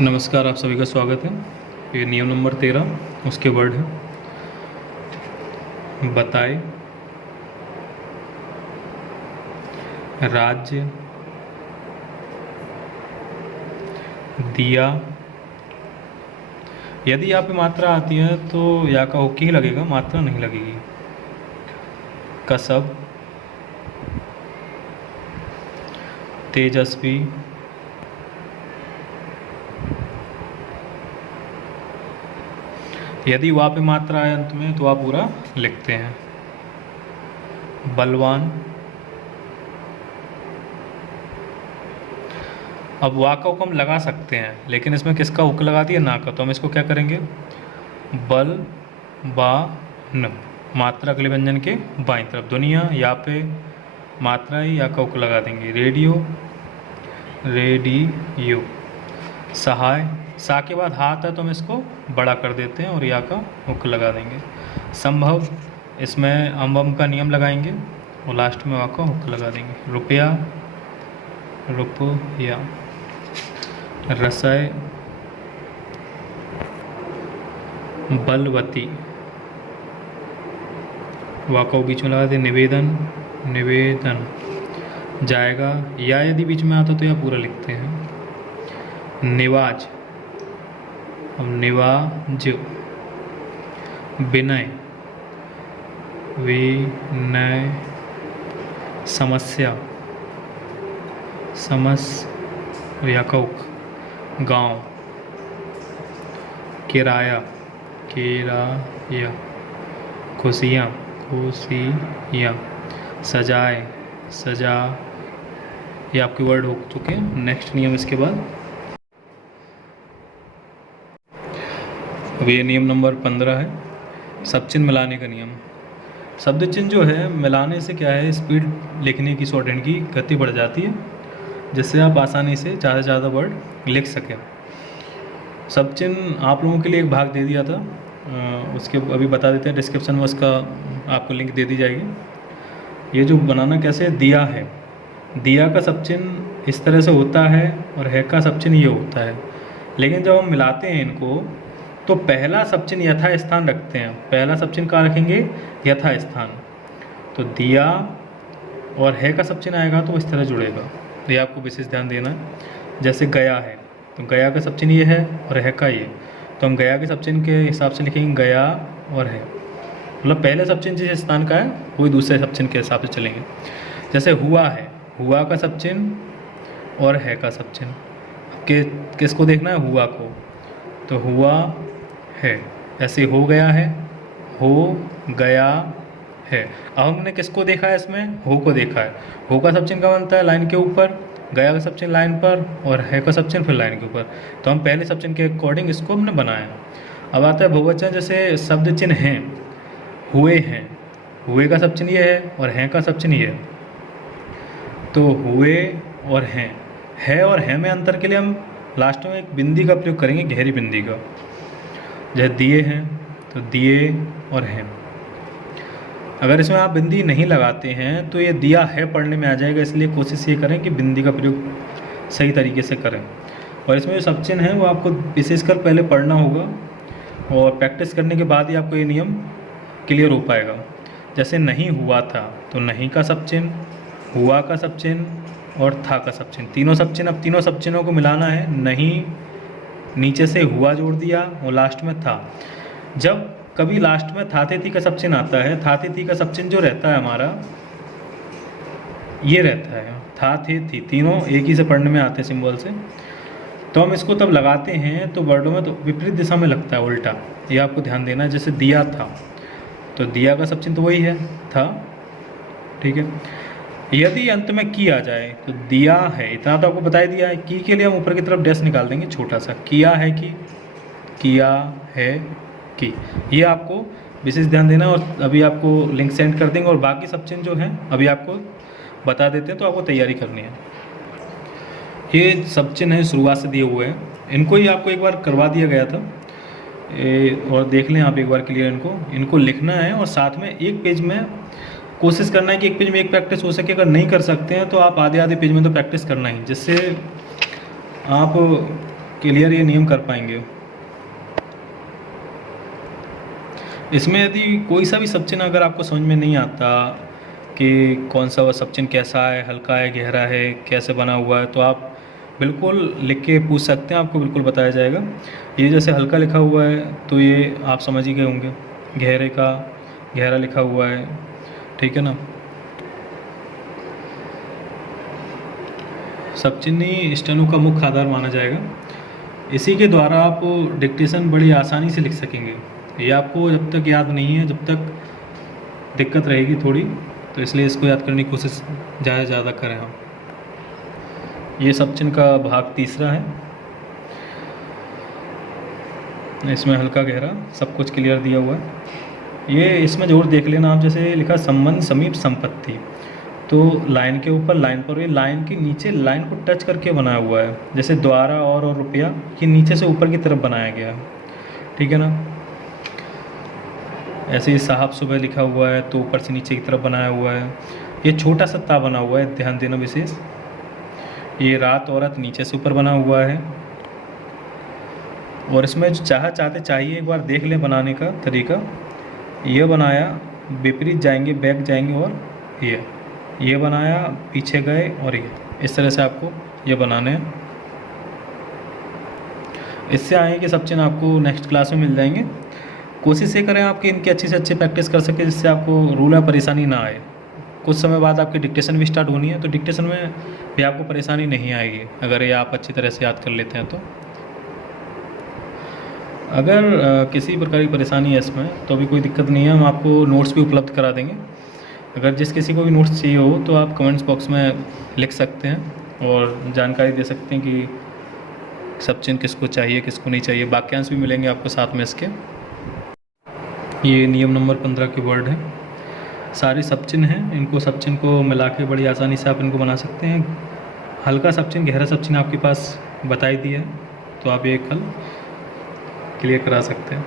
नमस्कार, आप सभी का स्वागत है। ये नियम नंबर 13 उसके वर्ड है बताए, राज्य, दिया। यदि यहाँ पे मात्रा आती है तो या का होके ही लगेगा, मात्रा नहीं लगेगी। कसब, तेजस्वी, यदि वहाँ पे मात्रा आए अंत में तो आप पूरा लिखते हैं। बलवान। अब वा का हुक्म लगा सकते हैं, लेकिन इसमें किसका हुक लगा दिया? ना का। तो हम इसको क्या करेंगे? बल बा न, मात्रा अगले व्यंजन के बाईं तरफ। दुनिया, या पे मात्रा ही या का हुक लगा देंगे। Radio, radio. सहाय, सा के बाद हाथ है तो हम इसको बड़ा कर देते हैं और या का हुक लगा देंगे। संभव, इसमें अम्बम का नियम लगाएंगे और लास्ट में वा का हुक लगा देंगे। रुपया, रुपया। रसय, बलवती, वा का बीच में लगा दे। निवेदन, निवेदन। जाएगा, या यदि बीच में आता तो या पूरा लिखते हैं। निवाज, अब निवाज। विनय, विनय। समस्या, समस्या। गाँव, किराया, किराया। खुशियाँ, खुशियाँ। सजाए, सजा। ये आपके वर्ड हो चुके हैं। नेक्स्ट नियम इसके बाद, अब ये नियम नंबर 15 है, सब चिन्ह मिलाने का नियम। शब्द चिन्ह जो है मिलाने से क्या है, स्पीड लिखने की, शॉर्टहैंड की गति बढ़ जाती है, जिससे आप आसानी से ज़्यादा से ज़्यादा वर्ड लिख सकें। सब चिन्ह आप लोगों के लिए एक भाग दे दिया था, उसके अभी बता देते हैं। डिस्क्रिप्शन में उसका आपको लिंक दे दी जाएगी। ये जो बनाना कैसे है, दिया है, दिया का सब चिन्ह इस तरह से होता है और है का सब चिन्ह ये होता है। लेकिन जब हम मिलाते हैं इनको तो पहला सब चिन्ह यथा स्थान रखते हैं। पहला सब चिन्ह कहाँ रखेंगे? यथा स्थान। तो दिया और है का सब चिन्ह आएगा तो इस तरह जुड़ेगा, तो ये आपको विशेष ध्यान देना है। जैसे गया है तो गया का सब चिन्ह ये है और है का ये, तो हम गया के सब चिन्ह के हिसाब से लिखेंगे गया और है। मतलब पहले सब चिन्ह जिस स्थान का है वही दूसरे सब चिन्ह के हिसाब से चलेंगे। जैसे हुआ है, हुआ का सब चिन्ह और है का सब चिन्ह, किसको देखना है? हुआ को। तो हुआ है। ऐसे हो गया है, हो गया है। अब हमने किसको देखा है? इसमें हो को देखा है। हो का सब चिन्ह का बनता है लाइन के ऊपर, गया का सब चिन्ह लाइन पर और है का सब चिन्ह फिर लाइन के ऊपर। तो हम पहले सब चिन्ह के अकॉर्डिंग इसको हमने बनाया। अब आता है बहुवचन, जैसे शब्द चिन्ह हैं, हुए हैं, हुए का सब चिन्ह ये है और हैं का सब चिन्ह ये है। तो हुए और हैं, है और है में अंतर के लिए हम लास्ट में एक बिंदी का प्रयोग करेंगे, गहरी बिंदी का। जैसे दिए हैं तो दिए और हैं। अगर इसमें आप बिंदी नहीं लगाते हैं तो ये दिया है पढ़ने में आ जाएगा, इसलिए कोशिश ये करें कि बिंदी का प्रयोग सही तरीके से करें। और इसमें जो सब चिन्ह है वो आपको विशेषकर पहले पढ़ना होगा और प्रैक्टिस करने के बाद ही आपको ये नियम क्लियर हो पाएगा। जैसे नहीं हुआ था तो नहीं का सब चिन्ह, हुआ का सब चिन्ह और था का सब चिन्ह, तीनों सब चिन्ह। अब तीनों सब चिन्हों को मिलाना है। नहीं, नीचे से हुआ जोड़ दिया और लास्ट में था। जब कभी लास्ट में था थे थी का सब चिन्ह आता है, था थे थी का सब चिन्ह जो रहता है हमारा ये रहता है, था थे थी, तीनों एक ही से पढ़ने में आते हैं सिंबल से। तो हम इसको तब लगाते हैं तो वर्डों में तो विपरीत दिशा में लगता है, उल्टा। ये आपको ध्यान देना है। जैसे दिया था तो दिया का सब चिन्ह तो वही है, था, ठीक है। यदि अंत में की आ जाए तो दिया है, इतना तो आपको बता दिया है। की के लिए हम ऊपर की तरफ डैश निकाल देंगे छोटा सा। किया है कि, किया है कि, ये आपको विशेष ध्यान देना। और अभी आपको लिंक सेंड कर देंगे और बाकी सब चिन्ह जो हैं अभी आपको बता देते हैं, तो आपको तैयारी करनी है। ये सब चिन्ह है शुरुआत से दिए हुए हैं, इनको ही आपको एक बार करवा दिया गया था। और देख लें आप एक बार क्लियर, इनको लिखना है और साथ में एक पेज में कोशिश करना है कि एक पेज में एक प्रैक्टिस हो सके। अगर नहीं कर सकते हैं तो आप आधे आधे पेज में तो प्रैक्टिस करना ही, जिससे आप क्लियर ये नियम कर पाएंगे। इसमें यदि कोई सा भी सब चिन्ह अगर आपको समझ में नहीं आता कि कौन सा वह सब चिन्ह कैसा है, हल्का है, गहरा है, कैसे बना हुआ है, तो आप बिल्कुल लिख के पूछ सकते हैं, आपको बिल्कुल बताया जाएगा। ये जैसे हल्का लिखा हुआ है तो ये आप समझ ही गए होंगे, गहरे का गहरा लिखा हुआ है, ठीक है ना। सब चिन्ह ही स्टेनो का मुख्य आधार माना जाएगा। इसी के द्वारा आप डिक्टेशन बड़ी आसानी से लिख सकेंगे। ये आपको जब तक याद नहीं है, जब तक दिक्कत रहेगी थोड़ी, तो इसलिए इसको याद करने की कोशिश ज़्यादा से ज़्यादा करें हम। ये सब चिन्ह का भाग तीसरा है, इसमें हल्का गहरा सब कुछ क्लियर दिया हुआ है। ये इसमें जरूर देख लेना आप, जैसे लिखा संबंध समीप संपत्ति, तो लाइन के ऊपर लाइन पर, ये लाइन के नीचे लाइन को टच करके बनाया हुआ है। जैसे द्वारा और रुपया, ये नीचे से ऊपर की तरफ बनाया गया है, ठीक है ना। ऐसे ही साहब सुबह लिखा हुआ है तो ऊपर से नीचे की तरफ बनाया हुआ है। ये छोटा सा ता बना हुआ है, ध्यान देना विशेष। ये रात औरत नीचे से ऊपर बना हुआ है। और इसमें जो चाहते चाहिए एक बार देख लें बनाने का तरीका। ये बनाया, विपरीत जाएंगे, बैक जाएंगे, और ये बनाया, पीछे गए, और ये इस तरह से आपको ये बनाने हैं। इससे आगे के सब चिन्ह आपको नेक्स्ट क्लास में मिल जाएंगे। कोशिश ये करें आपकी इनकी अच्छी से अच्छी प्रैक्टिस कर सके, जिससे आपको रूल में परेशानी ना आए। कुछ समय बाद आपकी डिक्टेशन भी स्टार्ट होनी है, तो डिक्टेशन में भी आपको परेशानी नहीं आएगी अगर ये आप अच्छी तरह से याद कर लेते हैं तो। अगर किसी प्रकार की परेशानी है इसमें तो भी कोई दिक्कत नहीं है, हम आपको नोट्स भी उपलब्ध करा देंगे। अगर जिस किसी को भी नोट्स चाहिए हो तो आप कमेंट्स बॉक्स में लिख सकते हैं और जानकारी दे सकते हैं कि सब चिन्ह किसको चाहिए किसको नहीं चाहिए। वाक्यांश भी मिलेंगे आपको साथ में इसके। ये नियम नंबर 15 के वर्ड हैं, सारे सब चिन्ह हैं, इनको सब चिन्ह को मिला के बड़ी आसानी से आप इनको बना सकते हैं। हल्का सब चिन्ह, गहरा सब चिन्ह आपके पास बताई दिया है, तो आप ये कल क्लियर करा सकते हैं।